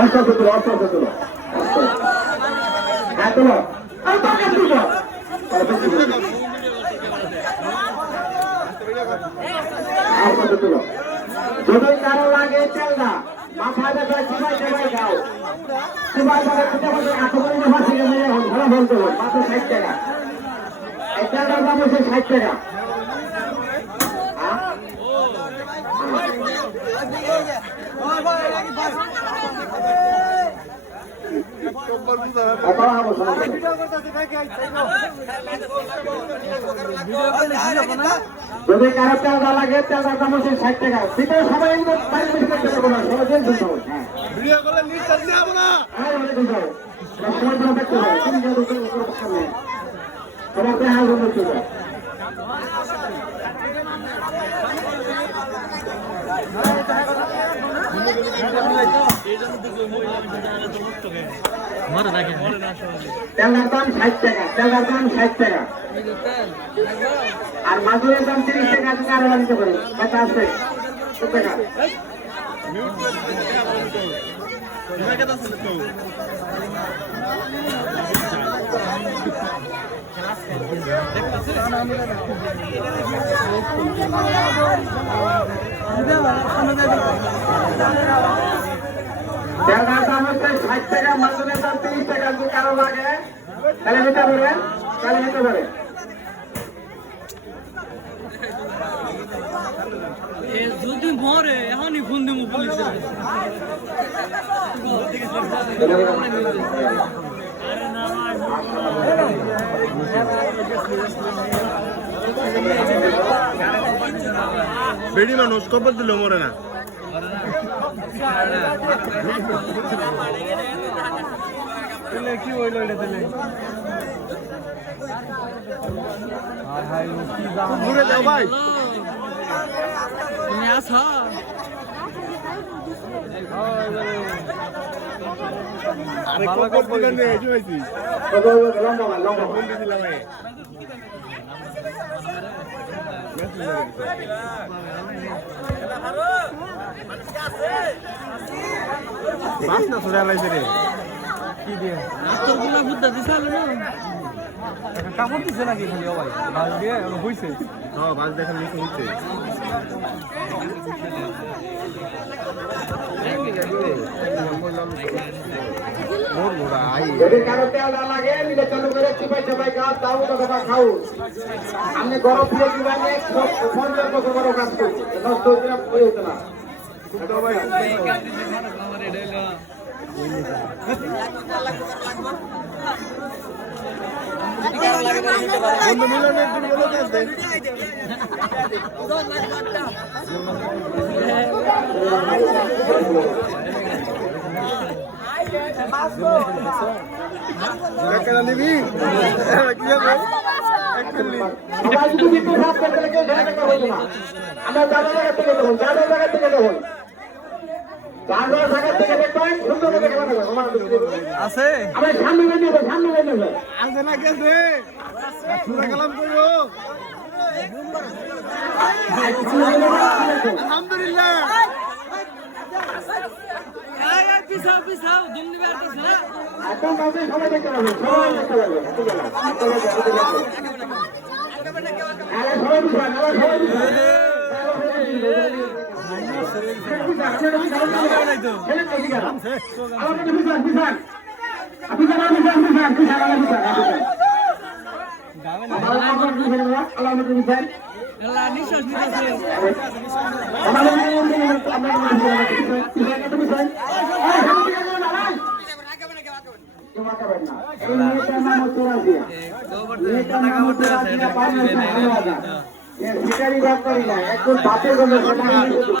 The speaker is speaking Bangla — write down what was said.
অষ্টে তুলো হ্যাঁ তুলো যদি কারো লাগে তেল না মাথায় ব্যথায় চিবাই চিবাই যাও চিবাই যাবে আটকরি নেওয়া থেকে মেয়ে ঘোরা বলতে হবে মাত্র 60 টাকা এই তেলটার দাম হচ্ছে 60 টাকা যদি কারো তেলটা লাগে তেলটার দাম হচ্ছে 60 টাকা সেটাও সবাই তেলটার দাম 60 টাকা তেলটার দাম 60 টাকা আর মাগুরের দাম 30 টাকা থেকে আরো আনতে পারে কথা আছে টাকা তেলটার দাম হচ্ছে 60 টাকা মাগুরের দাম 30 টাকা যদি কারো লাগে তাহলে নিতে পারে যদি মরে এখনই ফোন দেবো পুলিশের বেড়ি মানুষ কবর দিল মরে না কি হইল এটা দিলে ঘুরে যাও ভাই তুমি আসো আরে কবর দিলেন রে জুইছি লম্বা ফোন দিলাম রে বাস না সরে লাইছে রে কি দিয়ে তোর গুলা বুদ্ধা দিছাল না কাপড় দিছে নাকি খালি ও ভাই বাস দিয়ে হইছে হ্যাঁ বাস দেখেন নিচে হইছে যদি কারো তেল না লাগে নিলে চালু করে চিপাই চাপাই গাছ দাও অথবা খাও আমি গরম ফিরে দিবানে 50 বছর বড় কাজ করছি নষ্ট হইতে না বন্ধু মিলনের জন্য বলে দেন কেন নিবি কি হবে সবাই যদি বিক্রি ভাব করতে লাগে টাকা হইতো না আমরা জায়গা জায়গা থেকে দেব জায়গা জায়গা থেকে দেব জায়গা জায়গা থেকে দেখবেন সুন্দর করে দেব আছে আমরা সামনে নিয়ে নেব আছে না গেছে পুরো কালাম কইরো আলহামদুলিল্লাহ পিছাও দুম দিবে আর কিছু না এখন ভাবে সবাই দেখতে পাবে সবাই দেখতে পাবে আরে সবাই বুঝা আরে সবাই বুঝা নিঃশ্বাস শিকারি বাদ করি না এখন বাপের